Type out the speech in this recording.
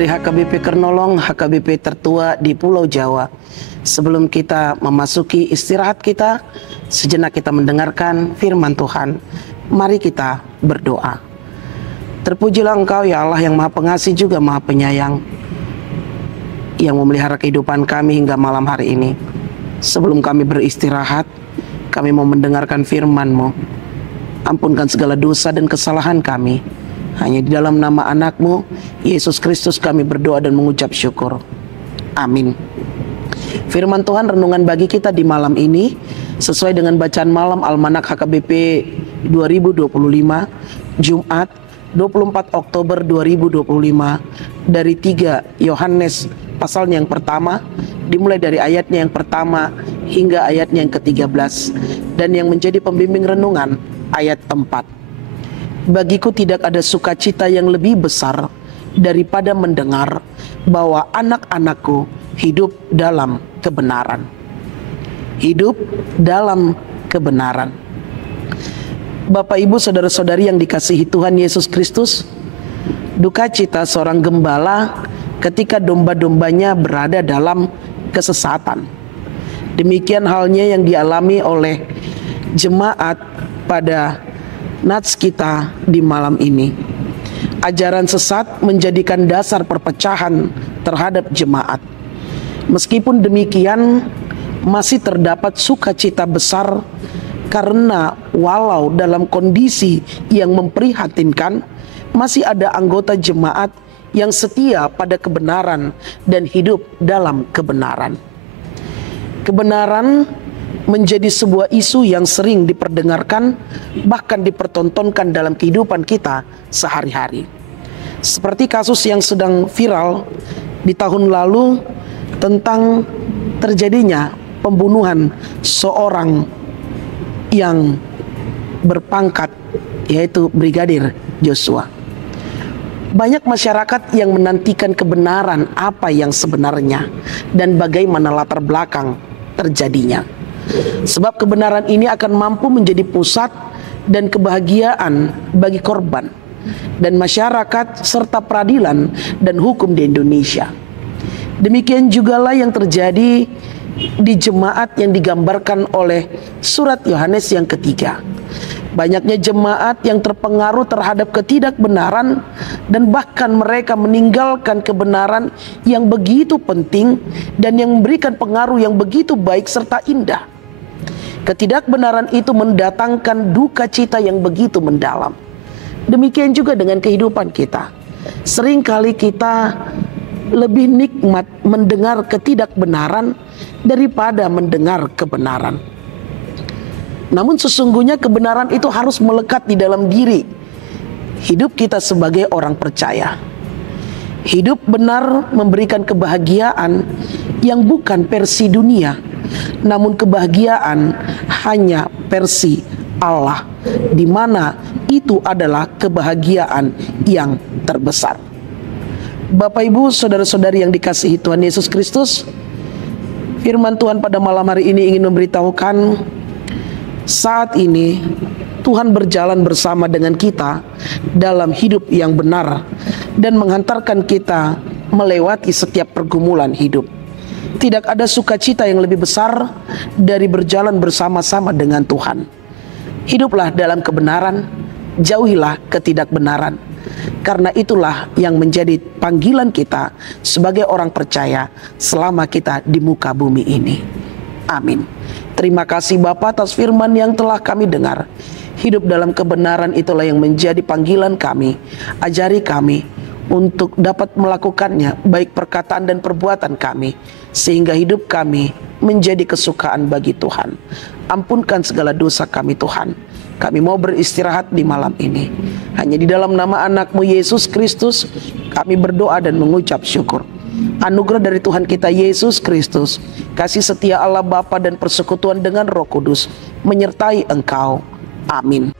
dari HKBP Kernolong, HKBP tertua di Pulau Jawa. Sebelum kita memasuki istirahat kita, sejenak kita mendengarkan firman Tuhan. Mari kita berdoa. Terpujilah Engkau ya Allah yang Maha Pengasih juga Maha Penyayang, yang memelihara kehidupan kami hingga malam hari ini. Sebelum kami beristirahat, kami mau mendengarkan firman-Mu. Ampunkan segala dosa dan kesalahan kami. Hanya di dalam nama anak-Mu, Yesus Kristus, kami berdoa dan mengucap syukur. Amin. Firman Tuhan renungan bagi kita di malam ini sesuai dengan bacaan malam Almanak HKBP 2025, Jumat 24 Oktober 2025, dari 3 Yohanes pasalnya yang pertama, dimulai dari ayatnya yang pertama hingga ayatnya yang ke-13, dan yang menjadi pembimbing renungan ayat 4. Bagiku tidak ada sukacita yang lebih besar daripada mendengar bahwa anak-anakku hidup dalam kebenaran. Hidup dalam kebenaran. Bapak, Ibu, saudara-saudari yang dikasihi Tuhan Yesus Kristus, duka cita seorang gembala ketika domba-dombanya berada dalam kesesatan. Demikian halnya yang dialami oleh jemaat pada nats kita di malam ini. Ajaran sesat menjadikan dasar perpecahan terhadap jemaat. Meskipun demikian, masih terdapat sukacita besar karena walau dalam kondisi yang memprihatinkan, masih ada anggota jemaat yang setia pada kebenaran dan hidup dalam kebenaran. Kebenaran menjadi sebuah isu yang sering diperdengarkan, bahkan dipertontonkan dalam kehidupan kita sehari-hari. Seperti kasus yang sedang viral di tahun lalu tentang terjadinya pembunuhan seorang yang berpangkat, yaitu Brigadir Joshua. Banyak masyarakat yang menantikan kebenaran apa yang sebenarnya dan bagaimana latar belakang terjadinya. Sebab kebenaran ini akan mampu menjadi pusat dan kebahagiaan bagi korban dan masyarakat serta peradilan dan hukum di Indonesia. Demikian jugalah yang terjadi di jemaat yang digambarkan oleh surat Yohanes yang ketiga. Banyaknya jemaat yang terpengaruh terhadap ketidakbenaran dan bahkan mereka meninggalkan kebenaran yang begitu penting dan yang memberikan pengaruh yang begitu baik serta indah. Ketidakbenaran itu mendatangkan duka cita yang begitu mendalam. Demikian juga dengan kehidupan kita. Seringkali kita lebih nikmat mendengar ketidakbenaran daripada mendengar kebenaran. Namun sesungguhnya kebenaran itu harus melekat di dalam diri hidup kita sebagai orang percaya. Hidup benar memberikan kebahagiaan yang bukan versi dunia, namun kebahagiaan hanya versi Allah, di mana itu adalah kebahagiaan yang terbesar. Bapak, Ibu, saudara-saudari yang dikasihi Tuhan Yesus Kristus, firman Tuhan pada malam hari ini ingin memberitahukan saat ini Tuhan berjalan bersama dengan kita dalam hidup yang benar dan menghantarkan kita melewati setiap pergumulan hidup. Tidak ada sukacita yang lebih besar dari berjalan bersama-sama dengan Tuhan. Hiduplah dalam kebenaran, jauhilah ketidakbenaran. Karena itulah yang menjadi panggilan kita sebagai orang percaya selama kita di muka bumi ini. Amin. Terima kasih Bapa atas firman yang telah kami dengar. Hidup dalam kebenaran itulah yang menjadi panggilan kami. Ajari kami untuk dapat melakukannya, baik perkataan dan perbuatan kami, sehingga hidup kami menjadi kesukaan bagi Tuhan. Ampunkan segala dosa kami Tuhan. Kami mau beristirahat di malam ini. Hanya di dalam nama anak-Mu Yesus Kristus kami berdoa dan mengucap syukur. Anugerah dari Tuhan kita Yesus Kristus, kasih setia Allah Bapa dan persekutuan dengan Roh Kudus menyertai engkau. Amin.